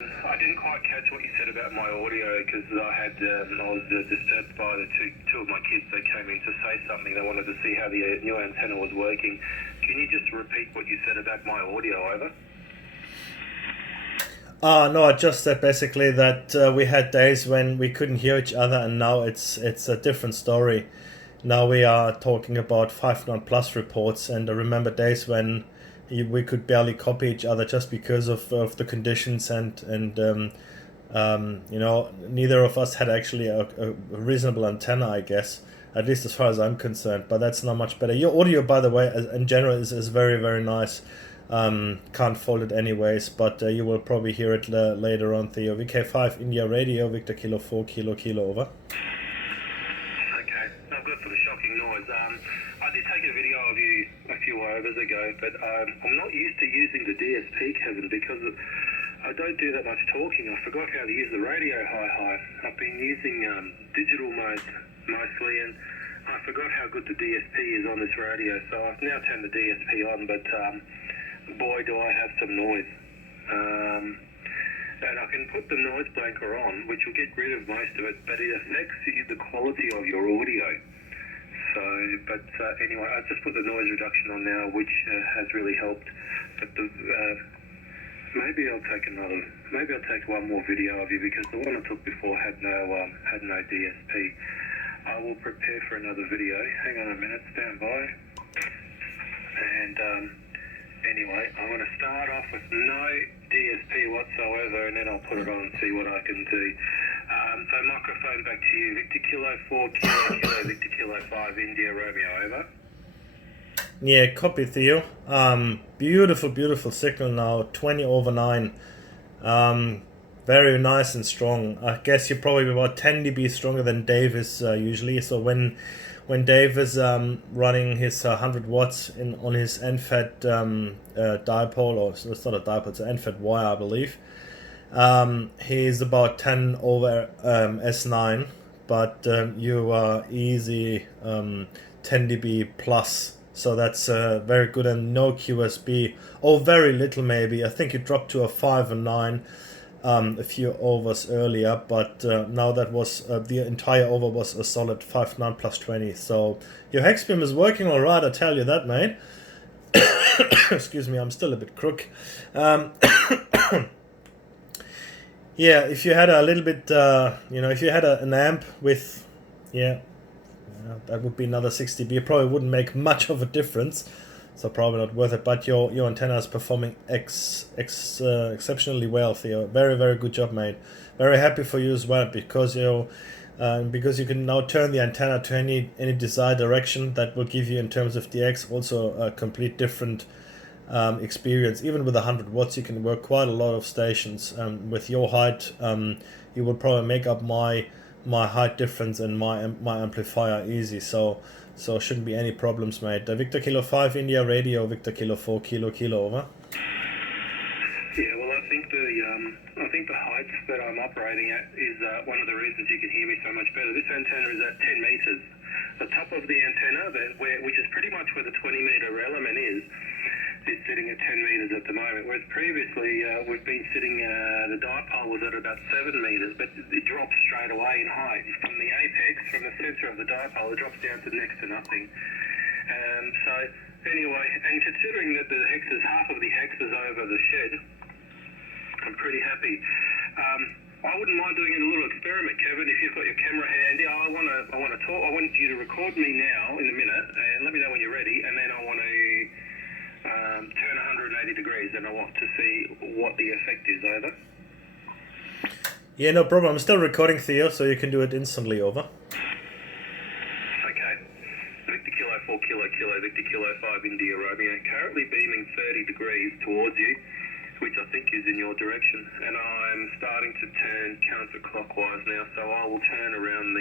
I didn't quite catch what you said about my audio because I was disturbed by the two of my kids. They came in to say something. They wanted to see how the new antenna was working. Can you just repeat what you said about my audio, over? No, I just said basically that we had days when we couldn't hear each other, and now it's a different story. Now we are talking about 5 plus reports, and I remember days when we could barely copy each other just because of the conditions, and neither of us had actually a reasonable antenna, I guess, at least as far as I'm concerned. But that's not much better. Your audio, by the way, in general is very, very nice. Can't fault it anyways, but you will probably hear it later on. Theo, VK5 India Radio, Victor Kilo 4 Kilo Kilo, over. Okay, I've got some shocking noise. I did take a video of you a few hours ago, but I'm not used to using the DSP, Kevin, because I don't do that much talking. I forgot how to use the radio hi-hi. I've been using digital mode mostly, and I forgot how good the DSP is on this radio, so I've now turned the DSP on, but boy, do I have some noise. And I can put the noise blanker on, which will get rid of most of it, but it affects the quality of your audio. So, but anyway, I just put the noise reduction on now, which has really helped. But maybe I'll take one more video of you, because the one I took before had no DSP. I will prepare for another video. Hang on a minute, stand by. And anyway, I'm going to start off with no DSP whatsoever, and then I'll put it on and see what I can do. So microphone back to you. Victor Kilo 4 Kilo Kilo Victor Kilo 5 India Romeo, over. Yeah, copy, Theo. Beautiful signal now, 20/9. Very nice and strong. I guess you're probably about 10 dB stronger than Dave is usually. So when Dave is running his 100 watts on his NFET dipole, or it's not a dipole, it's an NFET wire, I believe. He's about 10 over S9, but you are easy 10 dB plus. So that's very good, and no QSB, or very little maybe. I think you dropped to a 5 and 9 a few overs earlier, but now that was the entire over was a solid 5.9 plus 20. So your hexbeam is working all right, I tell you that, mate. Excuse me, I'm still a bit crook. Yeah, if you had a little bit, if you had an amp with, that would be another 6 dB. It probably wouldn't make much of a difference, so probably not worth it. But your antenna is performing exceptionally well, Theo. Very, very good job, mate. Very happy for you as well, because you can now turn the antenna to any desired direction. That will give you, in terms of DX, also a complete different experience. Even with 100 watts, you can work quite a lot of stations. With your height, you will probably make up my height difference and my amplifier easy. So shouldn't be any problems, mate. Victor Kilo 5 India Radio, Victor Kilo 4 Kilo Kilo, over. Yeah, well, I think the heights that I'm operating at is one of the reasons you can hear me so much better. This antenna is at 10 meters. The top of the antenna, which is pretty much where the 20-meter element is sitting at 10 meters at the moment, whereas previously we've been sitting, the dipole was at about 7 meters, but it drops straight away in height. From the apex, from the center of the dipole, it drops down to next to nothing. So anyway, and considering that the hex is half of the hex is over the shed, I'm pretty happy. I wouldn't mind doing a little experiment, Kevin, if you've got your camera handy. I want to talk. I want you to record me now in a minute, and let me know when you're ready, and then I want to turn 180 degrees, and I want to see what the effect is, over. Yeah, no problem. I'm still recording, Theo, so you can do it instantly, over. Okay. Victor Kilo 4 Kilo Kilo Victor Kilo 5 India Romeo. Currently beaming 30 degrees towards you, which I think is in your direction, and I'm starting to turn counterclockwise now, so I will turn around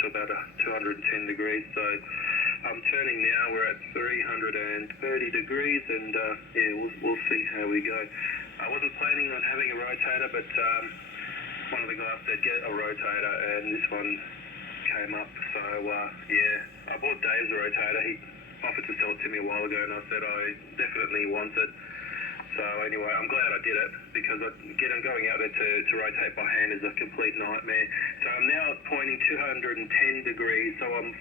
to about 210 degrees. So I'm turning now. We're at 330 degrees, and we'll see how we go. I wasn't planning on having a rotator, but one of the guys said get a rotator, and this one came up. So I bought Dave's rotator. He offered to sell it to me a while ago, and I said I definitely want it. So So anyway, I'm glad I did it because going out there to rotate by hand is a complete nightmare. So I'm now pointing 210 degrees. So I'm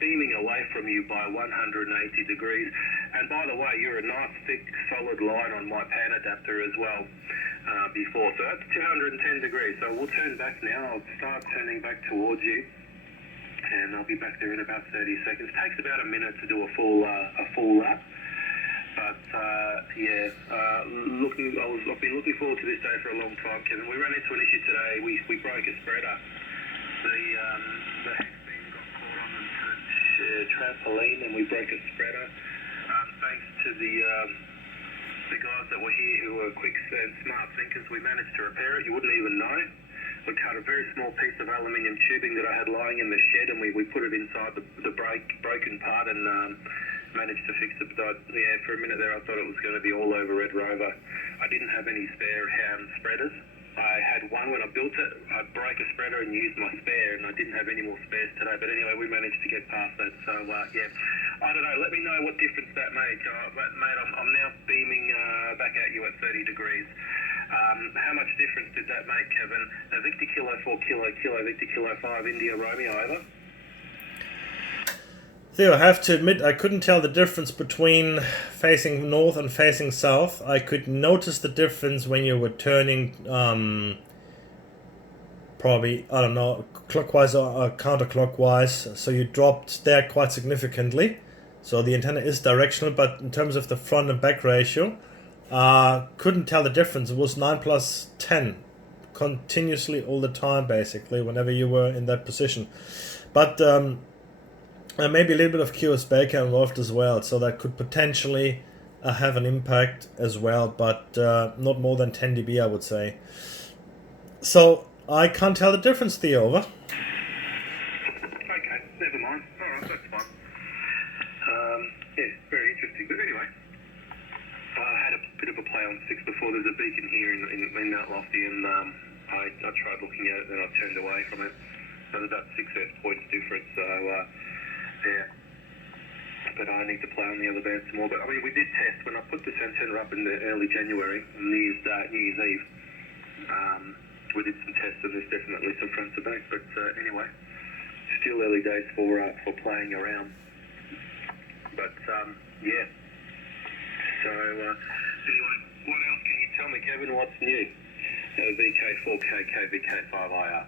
beaming away from you by 180 degrees. And by the way, you're a nice thick solid line on my pan adapter as well before. So that's 210 degrees. So we'll turn back now. I'll start turning back towards you. And I'll be back there in about 30 seconds. Takes about a minute to do a full lap. But I've been looking forward to this day for a long time, Kevin. We ran into an issue today. We broke a spreader. The hexbeam got caught on the trampoline, and we broke a spreader. Thanks to the guys that were here who were quick and smart thinkers, we managed to repair it. You wouldn't even know. We cut a very small piece of aluminium tubing that I had lying in the shed, and we put it inside the broken part and managed to fix it. But for a minute there I thought it was going to be all over Red Rover. I didn't have any spare spreaders. I had one when I built it. I broke a spreader and used my spare, and I didn't have any more spares today. But anyway, we managed to get past that. So I don't know. Let me know what difference that made. Mate, I'm now beaming back at you at 30 degrees. How much difference did that make, Kevin? Victor Kilo 4 Kilo Kilo Victor Kilo 5 India Romeo, over. Theo, I have to admit I couldn't tell the difference between facing north and facing south. I could notice the difference when you were turning probably, I don't know, clockwise or counterclockwise. So you dropped there quite significantly. So the antenna is directional, but in terms of the front and back ratio, couldn't tell the difference. It was 9+10 continuously all the time, basically, whenever you were in that position. But maybe a little bit of QS Baker involved as well, so that could potentially have an impact as well, but not more than 10 dB, I would say. So I can't tell the difference, Theo, over. Okay, never mind. Alright, that's fine. Very interesting. But anyway, I had a bit of a play on 6 before. There's a beacon here in Mount Lofty, and I tried looking at it, then I turned away from it. So there's about 6 Earth points difference, so but I need to play on the other band some more. But I mean, we did test when I put this antenna up in the early January, New Year's Eve. We did some tests, and there's definitely some front to back. But anyway, still early days for playing around. But So anyway, what else can you tell me, Kevin? What's new? VK4KK, VK5IR.